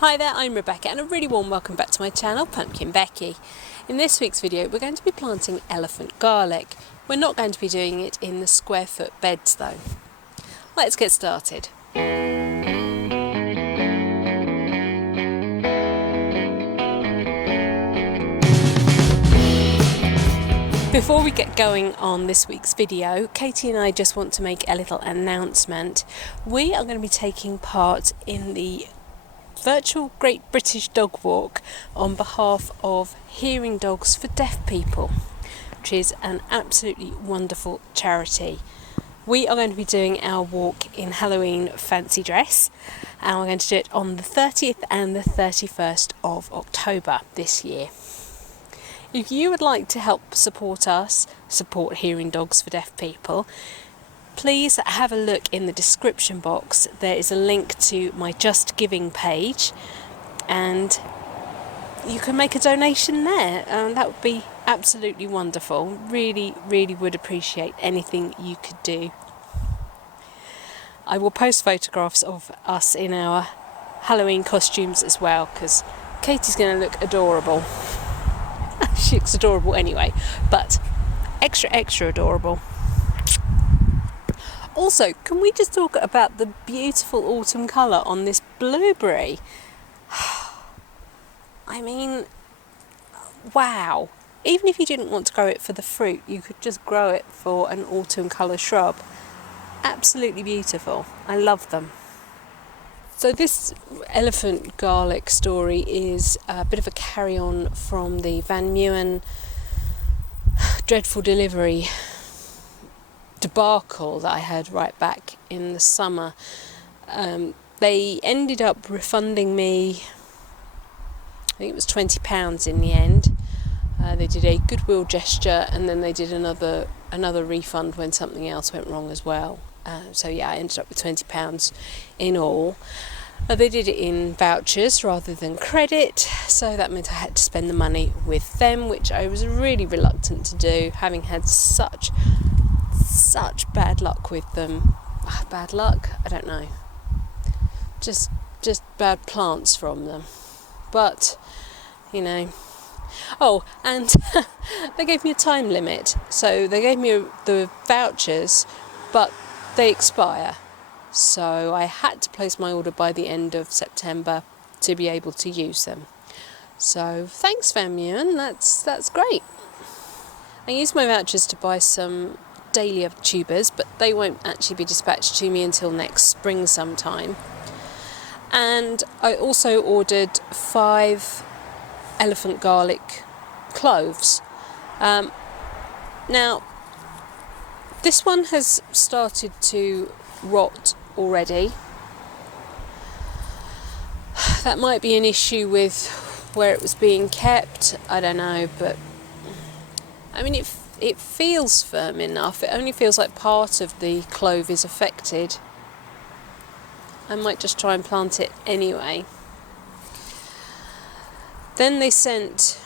Hi there, I'm Rebecca and a really warm welcome back to my channel, PumpkinBecki. In this week's video we're going to be planting elephant garlic. We're not going to be doing it in the square foot beds though. Let's get started. Before we get going on this week's video, Katie and I just want to make a little announcement. We are going to be taking part in the virtual Great British Dog Walk on behalf of Hearing Dogs for Deaf People, which is an absolutely wonderful charity. We are going to be doing our walk in Halloween fancy dress, and we're going to do it on the 30th and the 31st of October this year. If you would like to help support us, support Hearing Dogs for Deaf People, please have a look in the description box. There is a link to my Just Giving page and you can make a donation there. That would be absolutely wonderful. Really would appreciate anything you could do. I will post photographs of us in our Halloween costumes as well, because Katie's going to look adorable. She looks adorable anyway, but extra adorable. Also, can we just talk about the beautiful autumn colour on this blueberry? I mean, wow. Even if you didn't want to grow it for the fruit, you could just grow it for an autumn colour shrub. Absolutely beautiful. I love them. So this elephant garlic story is a bit of a carry-on from the Van Meeuwen dreadful delivery debacle that I had right back in the summer. They ended up refunding me, I think it was £20 in the end. They did a goodwill gesture and then they did another refund when something else went wrong as well. So yeah, I ended up with £20 in all. They did it in vouchers rather than credit, so that meant I had to spend the money with them, which I was really reluctant to do, having had such bad luck with them. Bad luck? I don't know. Just bad plants from them. But, you know. Oh, and they gave me a time limit. So they gave me the vouchers, but they expire. So I had to place my order by the end of September to be able to use them. So thanks, Van Meeuwen. That's great. I used my vouchers to buy some dahlia tubers, but they won't actually be dispatched to me until next spring sometime. And I also ordered 5 elephant garlic cloves. Now, this one has started to rot already. That might be an issue with where it was being kept, I don't know, but I mean it feels firm enough. It only feels like part of the clove is affected. I might just try and plant it anyway. Then they sent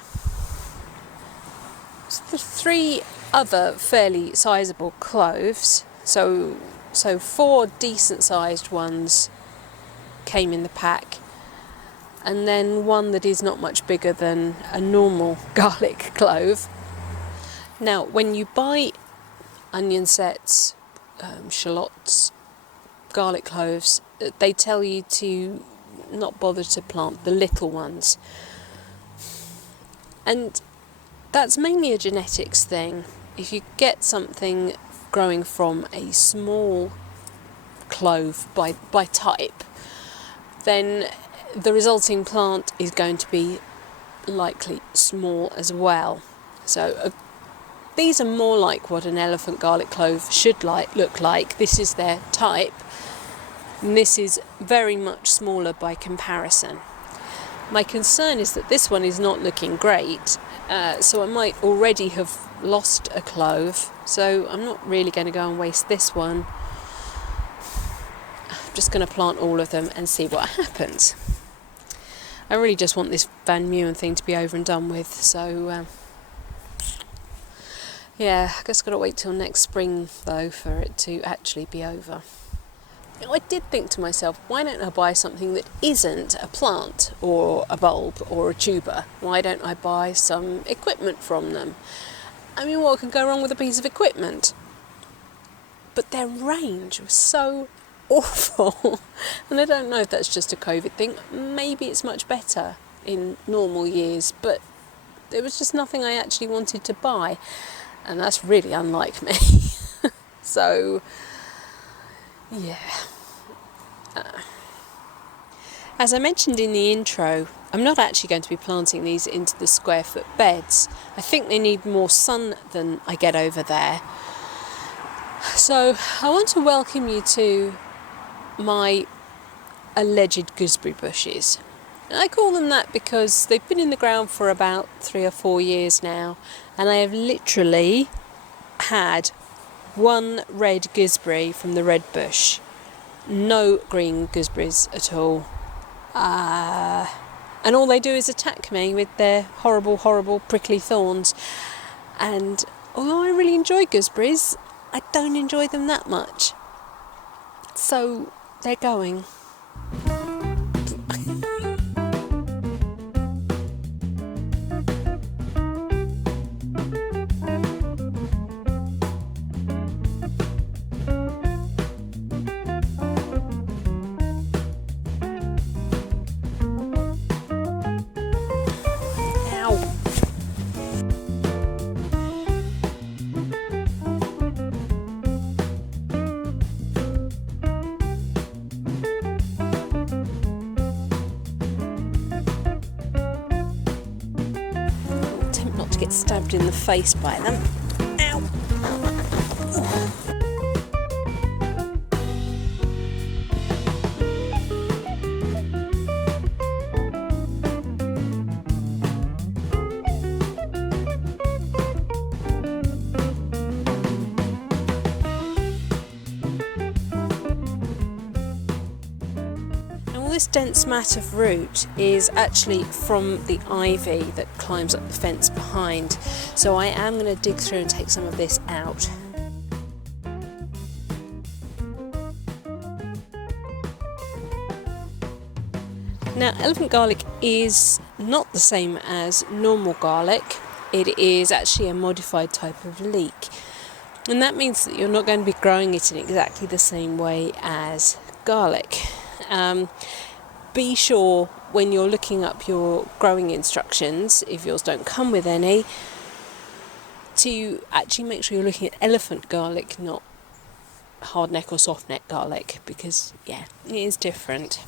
3 other fairly sizable cloves, so 4 decent sized ones came in the pack, and then one that is not much bigger than a normal garlic clove. Now, when you buy onion sets, shallots, garlic cloves, they tell you to not bother to plant the little ones. And that's mainly a genetics thing. If you get something growing from a small clove by type, then the resulting plant is going to be likely small as well. So these are more like what an elephant garlic clove should look like. This is their type, and this is very much smaller by comparison. My concern is that this one is not looking great, so I might already have lost a clove, so I'm not really going to go and waste this one. I'm just going to plant all of them and see what happens. I really just want this Van Meeuwen thing to be over and done with, so yeah, I guess I've got to wait till next spring though for it to actually be over. I did think to myself, why don't I buy something that isn't a plant or a bulb or a tuber? Why don't I buy some equipment from them? I mean, what could go wrong with a piece of equipment? But their range was so awful. And I don't know if that's just a COVID thing. Maybe it's much better in normal years, but there was just nothing I actually wanted to buy. And that's really unlike me. So, yeah. As I mentioned in the intro, I'm not actually going to be planting these into the square foot beds. I think they need more sun than I get over there. So I want to welcome you to my alleged gooseberry bushes. And I call them that because they've been in the ground for about 3 or 4 years now, and I have literally had one red gooseberry from the red bush. No green gooseberries at all. And all they do is attack me with their horrible, horrible prickly thorns. And although I really enjoy gooseberries, I don't enjoy them that much. So they're going. Get stabbed in the face by them. Ow! This dense mat of root is actually from the ivy that climbs up the fence behind, so I am going to dig through and take some of this out. Now, elephant garlic is not the same as normal garlic. It is actually a modified type of leek, and that means that you're not going to be growing it in exactly the same way as garlic. Be sure when you're looking up your growing instructions, if yours don't come with any, to actually make sure you're looking at elephant garlic, not hardneck or softneck garlic, because yeah, it is different.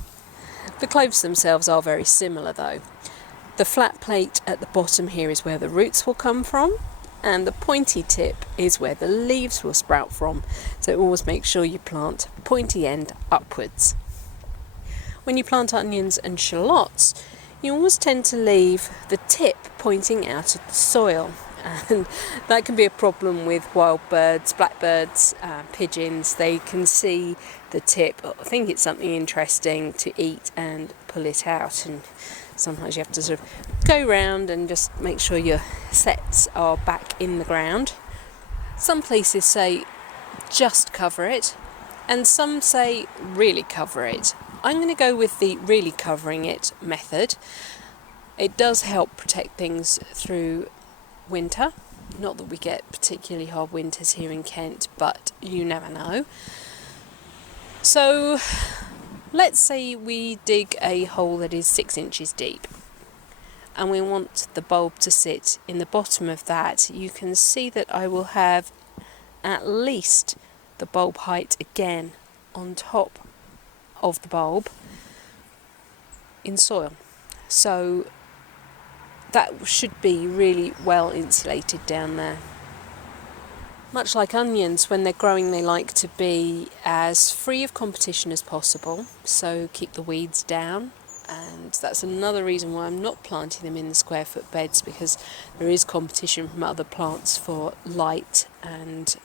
The cloves themselves are very similar though. The flat plate at the bottom here is where the roots will come from, and the pointy tip is where the leaves will sprout from, so always make sure you plant pointy end upwards. When you plant onions and shallots, you always tend to leave the tip pointing out of the soil, and that can be a problem with wild birds, blackbirds, pigeons. They can see the tip, think it's something interesting to eat and pull it out, and sometimes you have to sort of go round and just make sure your sets are back in the ground. Some places say just cover it, and some say really cover it. I'm going to go with the really covering it method. It does help protect things through winter. Not that we get particularly hard winters here in Kent, but you never know. So let's say we dig a hole that is 6 inches deep, and we want the bulb to sit in the bottom of that. You can see that I will have at least the bulb height again on top of the bulb in soil, so that should be really well insulated down there. Much like onions, when they're growing they like to be as free of competition as possible, so keep the weeds down, and that's another reason why I'm not planting them in the square foot beds, because there is competition from other plants for light and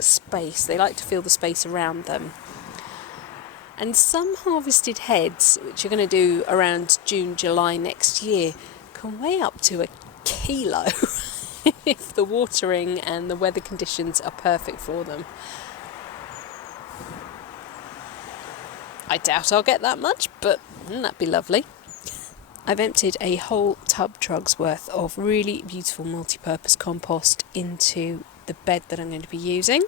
space. They like to feel the space around them. And some harvested heads, which you're going to do around June, July next year, can weigh up to 1 kilo if the watering and the weather conditions are perfect for them. I doubt I'll get that much, but that'd be lovely. I've emptied a whole tub trug's worth of really beautiful multi-purpose compost into the bed that I'm going to be using.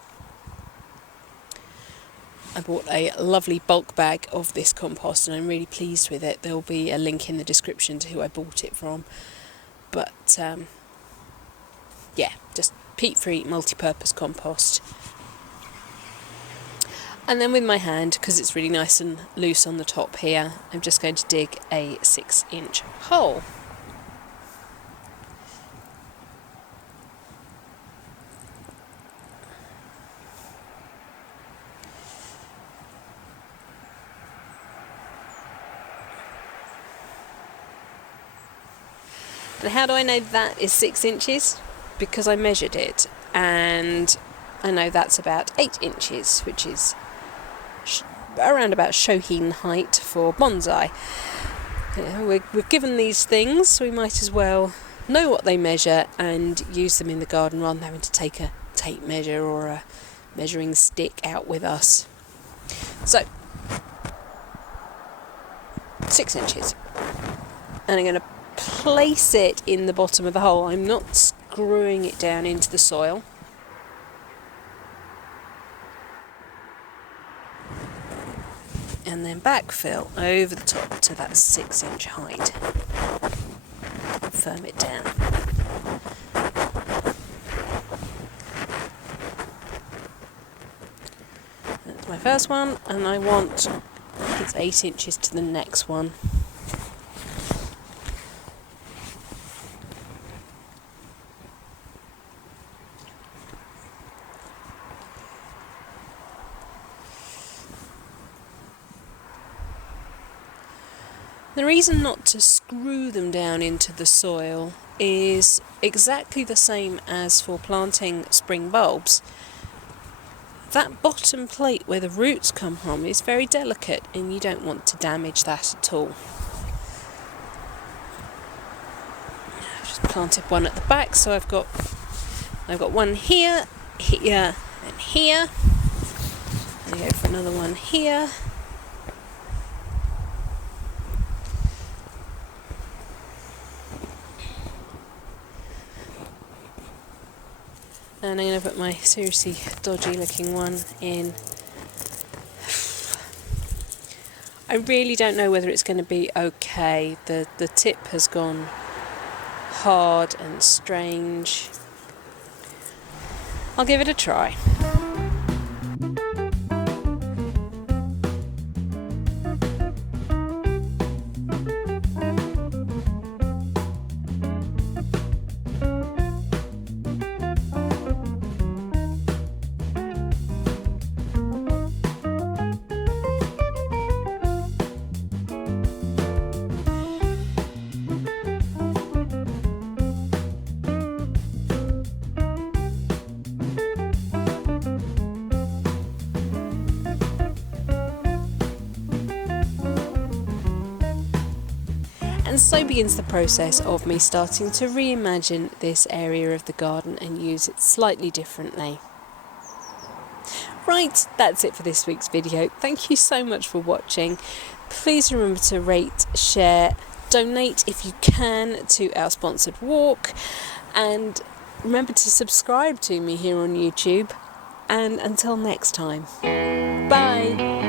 I bought a lovely bulk bag of this compost and I'm really pleased with it. There'll be a link in the description to who I bought it from. But yeah, just peat-free multi-purpose compost. And then with my hand, because it's really nice and loose on the top here, I'm just going to dig a 6-inch hole. And how do I know that is 6 inches? Because I measured it, and I know that's about 8 inches, which is around about Shohin height for bonsai. We're given these things, so we might as well know what they measure and use them in the garden rather than having to take a tape measure or a measuring stick out with us. So, 6 inches. And I'm going to place it in the bottom of the hole. I'm not screwing it down into the soil. And then backfill over the top to that 6-inch height. Firm it down. That's my first one, and I want it's 8 inches to the next one. The reason not to screw them down into the soil is exactly the same as for planting spring bulbs. That bottom plate where the roots come from is very delicate and you don't want to damage that at all. I've just planted one at the back, so I've got one here, here and here. I go for another one here. And I'm going to put my seriously dodgy looking one in. I really don't know whether it's going to be okay. The tip has gone hard and strange. I'll give it a try. And so begins the process of me starting to reimagine this area of the garden and use it slightly differently. Right, that's it for this week's video. Thank you so much for watching. Please remember to rate, share, donate if you can to our sponsored walk, and remember to subscribe to me here on YouTube. And until next time, bye!